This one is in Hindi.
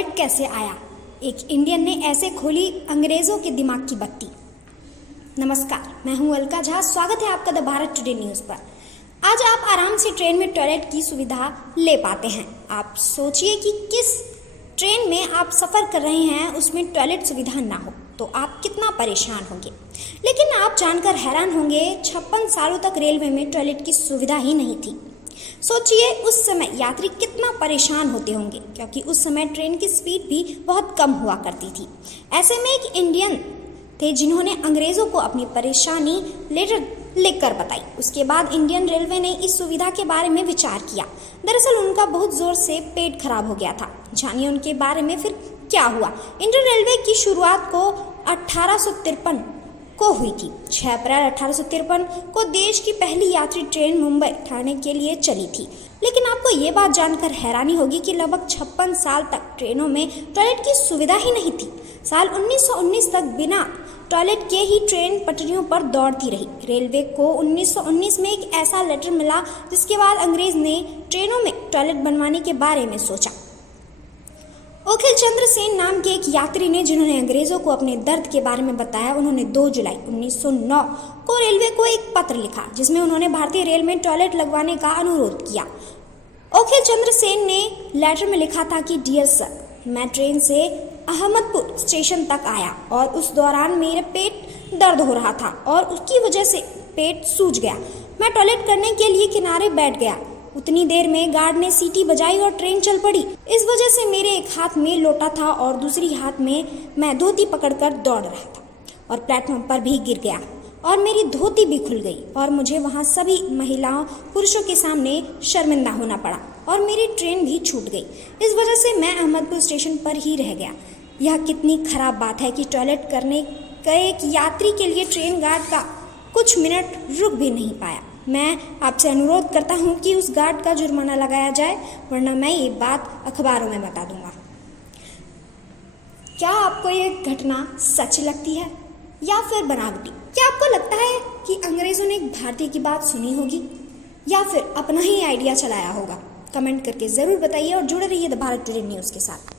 टॉयलेट कैसे आया? एक इंडियन ने ऐसे खोली अंग्रेजों के दिमाग की बत्ती। नमस्कार, मैं हूं अलका झा। स्वागत है आपका द भारत टुडे न्यूज़ पर। आज आप आराम से ट्रेन में टॉयलेट की सुविधा ले पाते हैं। आप सोचिए कि किस ट्रेन में आप सफ़र कर रहे हैं, उसमें टॉयलेट सुविधा ना हो तो आप कितना परेशान होंगे। लेकिन आप जानकर हैरान होंगे, 56 सालों तक रेलवे में टॉयलेट की सुविधा ही नहीं थी। सोचिए उस समय यात्री कितना परेशान होते होंगे, क्योंकि उस समय ट्रेन की स्पीड भी बहुत कम हुआ करती थी। ऐसे में एक इंडियन थे जिन्होंने अंग्रेज़ों को अपनी परेशानी लेटर लिखकर बताई। उसके बाद इंडियन रेलवे ने इस सुविधा के बारे में विचार किया। दरअसल उनका बहुत ज़ोर से पेट खराब हो गया था। जानिए उनके बारे में फिर क्या हुआ। इंडियन रेलवे की शुरुआत को 1853 को हुई थी। 6 अप्रैल 1853 को देश की पहली यात्री ट्रेन मुंबई ठाणे के लिए चली थी। लेकिन आपको ये बात जानकर हैरानी होगी कि लगभग 56 साल तक ट्रेनों में टॉयलेट की सुविधा ही नहीं थी। साल 1919 तक बिना टॉयलेट के ही ट्रेन पटरियों पर दौड़ती रही। रेलवे को 1919 में एक ऐसा लेटर मिला जिसके बाद अंग्रेज ने ट्रेनों में टॉयलेट बनवाने के बारे में सोचा। ओखिल चंद्र सेन नाम के एक यात्री ने, जिन्होंने अंग्रेजों को अपने दर्द के बारे में बताया, उन्होंने 2 जुलाई 1909 को रेलवे को एक पत्र लिखा जिसमें उन्होंने भारतीय रेल में टॉयलेट लगवाने का अनुरोध किया। ओखिल चंद्र सेन ने लेटर में लिखा था कि डियर सर, मैं ट्रेन से अहमदपुर स्टेशन तक आया और उस दौरान मेरे पेट दर्द हो रहा था और उसकी वजह से पेट सूज गया। मैं टॉयलेट करने के लिए किनारे बैठ गया। उतनी देर में गार्ड ने सीटी बजाई और ट्रेन चल पड़ी। इस वजह से मेरे एक हाथ में लोटा था और दूसरी हाथ में मैं धोती पकड़कर दौड़ रहा था और प्लेटफॉर्म पर भी गिर गया और मेरी धोती भी खुल गई और मुझे वहां सभी महिलाओं पुरुषों के सामने शर्मिंदा होना पड़ा और मेरी ट्रेन भी छूट गई। इस वजह से मैं अहमदपुर स्टेशन पर ही रह गया। यह कितनी खराब बात है कि टॉयलेट करने गए एक यात्री के लिए ट्रेन गार्ड का कुछ मिनट रुक भी नहीं पाया। मैं आपसे अनुरोध करता हूं कि उस गार्ड का जुर्माना लगाया जाए, वरना मैं ये बात अखबारों में बता दूंगा। क्या आपको ये घटना सच लगती है या फिर बनावटी? क्या आपको लगता है कि अंग्रेजों ने एक भारतीय की बात सुनी होगी या फिर अपना ही आइडिया चलाया होगा? कमेंट करके ज़रूर बताइए और जुड़े रहिए द भारत टुडे न्यूज़ के साथ।